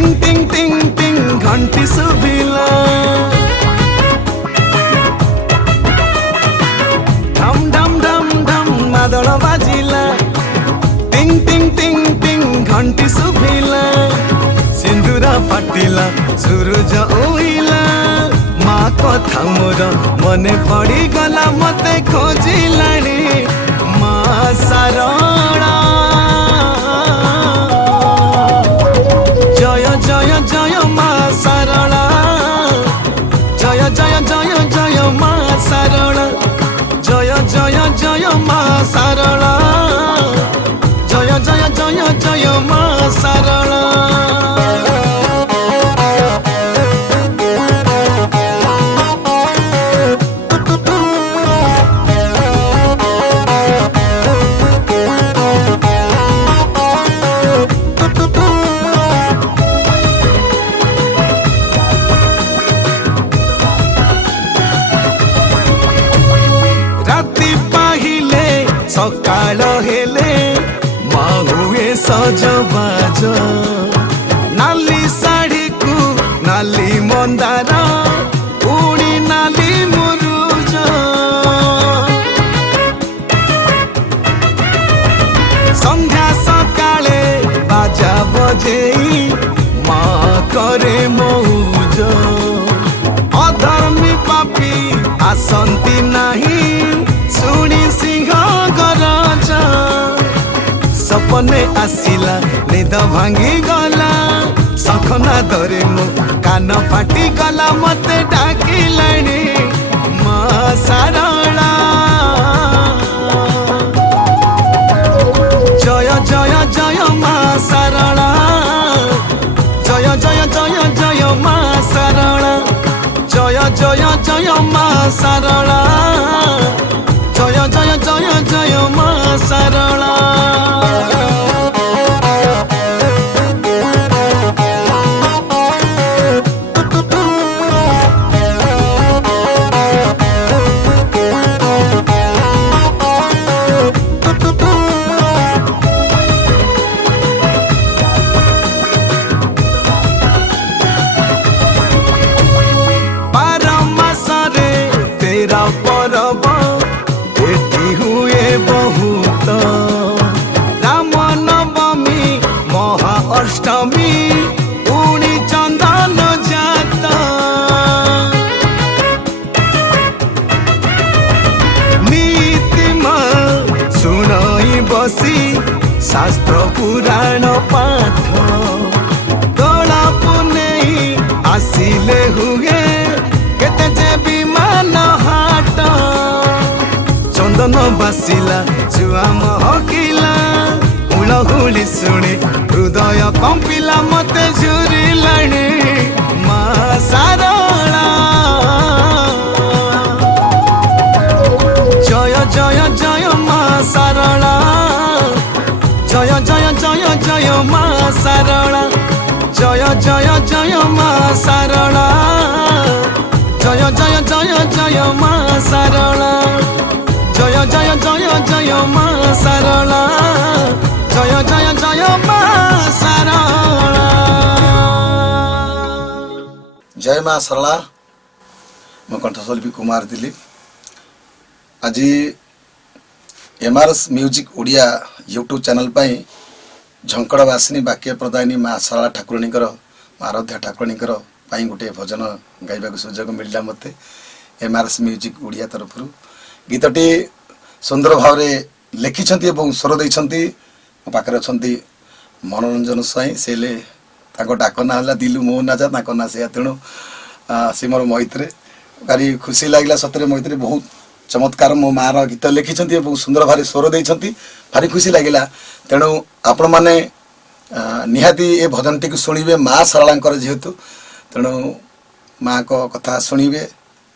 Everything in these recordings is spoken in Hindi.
टिंग टिंग टिंग टिंग घंटी सुभिला ढम ढम ढम ढम मादल बाजिला टिंग टिंग टिंग टिंग घंटी सुभिला सिंदूरा फाटिला सूरज उइला माँ कथा मोर मने पड़ी गला मते खोजिलाणी माँ सारणा जय जय जय माँ सारणा जय जय जय जय माँ सारणा जय जय जय माँ सारणा जय जय जय जय माँ सारणा सकाल हेले माँ हुए सजबाज नाली साड़ी को नाली मंदार उड़ी नाली मुरुज संध्या सकाले बाजा बजेई माँ करे मौज अधर्मी पापी आसंती नहीं सुनी सिंह गरज सपने आसिला निद भांगी गला सखना धरे मो कान फाटी गला मते डाकिलाणी माँ सारणा जय जय जय माँ सारणा जय जय जय जय माँ सारणा जय जय जय माँ सारणा जय जय जय जय माँ सारणा बार मासरे तेरा परब बहुत राम नवमी महा अष्टमी उणी चंदन जात नीतिमा सुनई बसी शास्त्र पुराण पाठ दोला पुनेई आसिले हुए केते जे विमान हाट चंदन बासिला जुआ महकिला हुलहुली शुणी हृदय कंपिला मते झुरिलाणी माँ सारणा जय जय जय माँ सारणा जय जय जय जय माँ सारणा जय जय जय माँ सारणा जय जय जय जय माँ सारणा जय जय जय जय माँ सारणा जय जय जय माँ सारणा जय माँ सरला मो कंठशिल्पी कुमार दिलीप आज MRS music Odia YouTube channel पाई झंकड़वासिनी बाक्य प्रदायिनी माँ सरला ठाकुराणी आराध्या ठाकुराणी पाई गोटे भजन गाइबा सुजोग मिलला मते एमआरएस म्यूजिक ओडिया तरफ गीतटी सुंदर भाव लिखिंट और स्वर देती मो पाखे अच्छा मनोरंजन स्वाई से डाक ना है दिलु मोहन राजा ना से तेणु सी मोर मैत्री भारी खुशी लगला सतरे मैत्री बहुत चमत्कार मो माँ गीत लिखिंट और सुंदर भाव स्वर देती भारी खुशी लगला तेणु आपण मैंने निहाती ए भजन टी शुणे माँ सरला जेहेतु तेणु माँ को कथा शुणे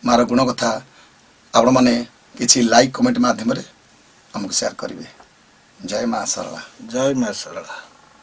मार गुण कथा आपण मैंने किसी लाइक कमेंट माध्यम आमको शेयर करेंगे। जय माँ सरला। जय माँ सरला।